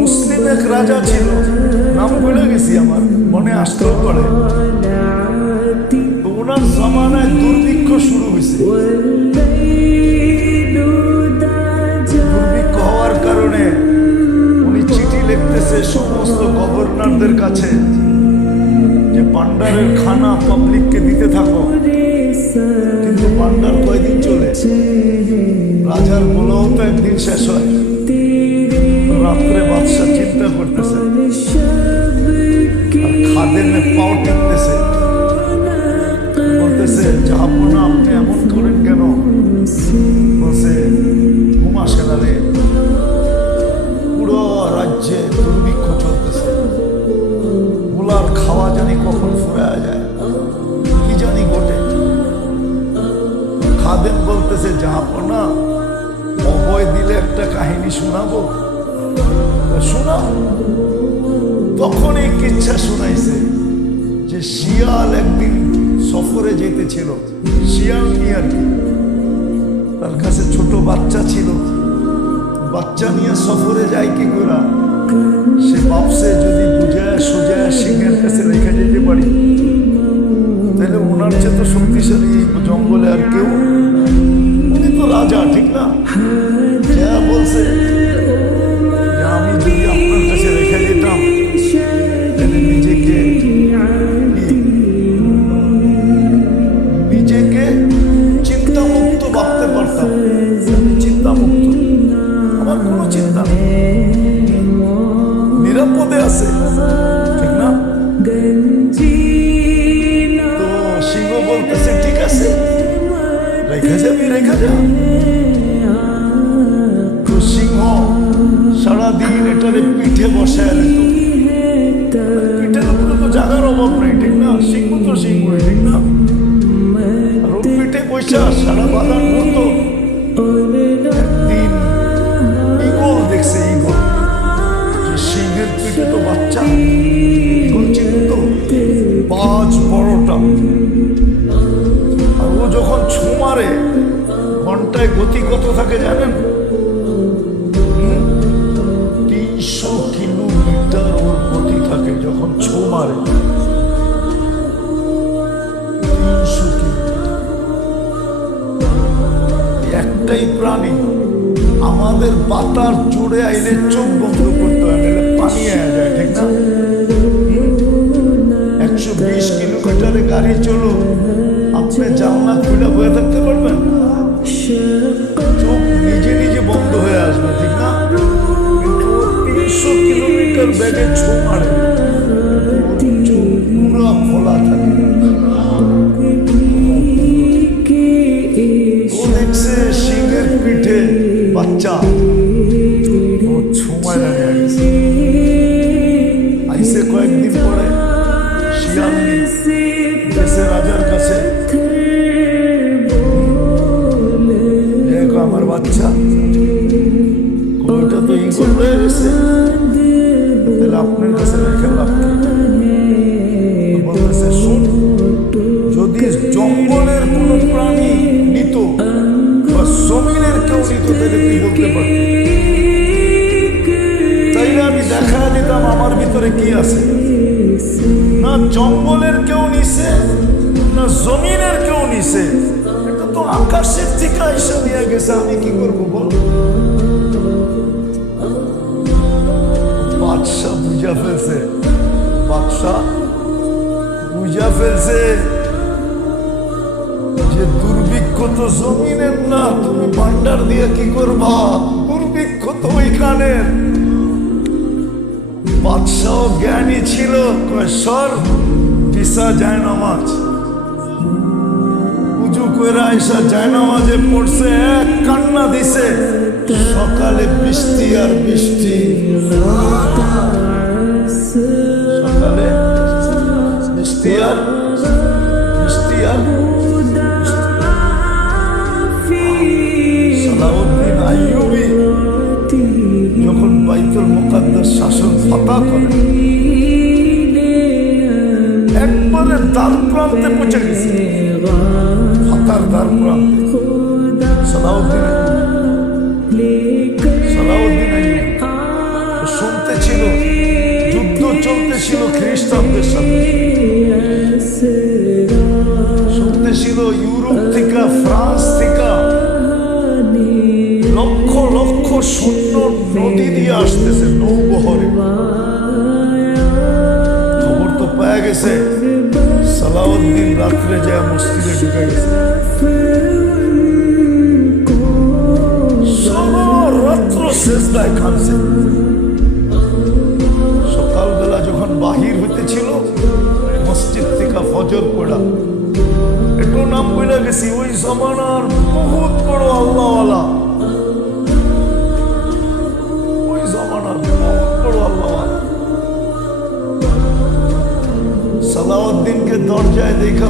মুসলিম এক রাজা ছিল, নাম ভুলে গেছি, আমার মনে আসতেও পারে। ওনার জমানায় দুর্ভিক্ষ শুরু হয়েছে। দুর্ভিক্ষ হওয়ার কারণে উনি চিঠি লিখতেছে সমস্ত গভর্নরদের কাছে যে ভান্ডারের খানা পাবলিককে দিতে থাকো। কিন্তু ভান্ডার কয়দিন চলে? রাজার বলাও তো একদিন শেষ হয়। রাত্রে বাদশা চিন্তা করতেছে, আর খাদেমে পাও টিপতেছে, বলতেছে যাবো না, আপনি এমন করেন কেন? বলছে ঘুম আসে না রে, পুরো রাজ্যে দুর্ভিক্ষ চলতেছে, গোলার খাওয়া জানি কখন ফুরায়া যায়, কি জানি ঘটে। খাদেম বলতেছে যাবো না, অভয় দিলে একটা কাহিনী শোনাবো, শোনাও। তখন এই কিচ্ছা শোনাইছে যে শিয়াল একদিন সফরে যেতেছিল, শিয়াল নিয়ে আর কি, তার কাছে ছোট বাচ্চা ছিল, বাচ্চা নিয়ে সফরে যায় কি করে? সে ভাবছে যদি বুঝায় সোজায় সিংহের কাছে রেখে যেতে পারি, তাহলে ওনার চেয়ে তো শক্তিশালী জঙ্গলে আর কেউ, উনি তো রাজা, ঠিক না? যা বলছে যে আমি যদি আপনার কাছে রেখে যেতাম, তাহলে নিজেকে চিন্তামুক্ত ভাবতে পারতাম। চিন্তামুক্ত, আমার কোনো চিন্তা নেই, নিরাপদে আছে, ঠিক না? তো সিংহ বলতেছে ঠিক আছে, রেখে যাবি, রেখে যা। তো সিংহ সারাদিন এটারে পিঠে বসায় নিত, পিঠের উপরে তো জায়গার অভাব নেই, ঠিক না? সিংহ তো সিংহই, ঠিক না? আর ওর পিঠে বসা সারা বাগান ঘুরতো। একদিন ঈগল দেখছে, ঈগল, যে সিংহের পিঠে তো বাচ্চা, ঈগল চিনত পাঁচ বড়টা। আর ও যখন ছো মারে, ঘন্টায় গতি কত থাকে জানেন? 300 কিলোমিটার ওর গতি থাকে যখন ছো মারে। 300 কিলোমিটার। একটাই প্রাণী, আমাদের পাতার জোরে আইলে চোখ বন্ধ করতে হয়, নাহলে পানি আয়া যায়, ঠিক না? 120 কিলোমিটারে গাড়ি চলো, আপনি জানলা খুলে বয়ে থাকতে পারবেন? চোখ নিজে নিজে বন্ধ হয়ে আসবে, ঠিক না? কিন্তু 300 কিলোমিটার বেগে ছো মারে, চোখ পুরো খোলা থাকে। ও দেখছে সিংহের পিঠে বাচ্চা, ও ছো মারা গেছে। আইসে কয়েকদিন পরে শিয়াল গেছে রাজার কাছে, আমার বাচ্চা, ওটা তো ঈগল হয়ে গেছে, তাহলে আপনার কাছে রেখে লাভ কি? বলতেছে শুন, যদি জঙ্গলের কোন প্রাণী নিত বা জমিনের কেউ নিত, তাহলে তুই বলতে পারতি, তাইলে আমি দেখা দিতাম আমার ভিতরে কি আছে। না জঙ্গলের কেউ নিছে, না জমিনের কেউ নিছে, এটা তো আকাশের থেকে এসে নিয়ে গেছে, আমি কি করবো বল? বাদশা বুঝা ফেলছে, বাদশা বুঝা ফেলছে যে দুর্ভিক্ষ তো জমিনের না, তুমি ভান্ডার দিয়ে কি করবা? দুর্ভিক্ষ তো ওইখানের। বাদশাও জ্ঞানী ছিল, সর পিসা যায় নামাজ, উজু করে আইসা যায় নামাজে পড়ছে, এক কান্না দিছে, সকালে বৃষ্টি আর বৃষ্টি, সকালে বৃষ্টি আর বৃষ্টি আর। সালাউদ্দিন আইয়ুবী যখন বাইতুল মুকাদ্দাস শাসন ফাতা করে, একবারে দ্বার প্রান্তে পৌঁছে গেছে, ফাতার দ্বার প্রান্তে। সালাউদ্দিন লক্ষ লক্ষ শূন্য নদী দিয়ে আসতেছে নৌবহরে। খবর তো পাওয়া গেছে সালাউদ্দিন রাত্রে যায় মসজিদে ঢুকে গেছে। সারা রাত্র সেজদায় কাঁদছে। সকালবেলা যখন বাহির হইতেছিল মসজিদ থেকে ফজর পড়া, একটু নাম বলে গেছি ওই জমানার বহুত বড় আল্লাহওয়ালা, ওই জমানার বহুত বড় আল্লাহওয়ালা। সালাউদ্দিনকে দরজায় দেখা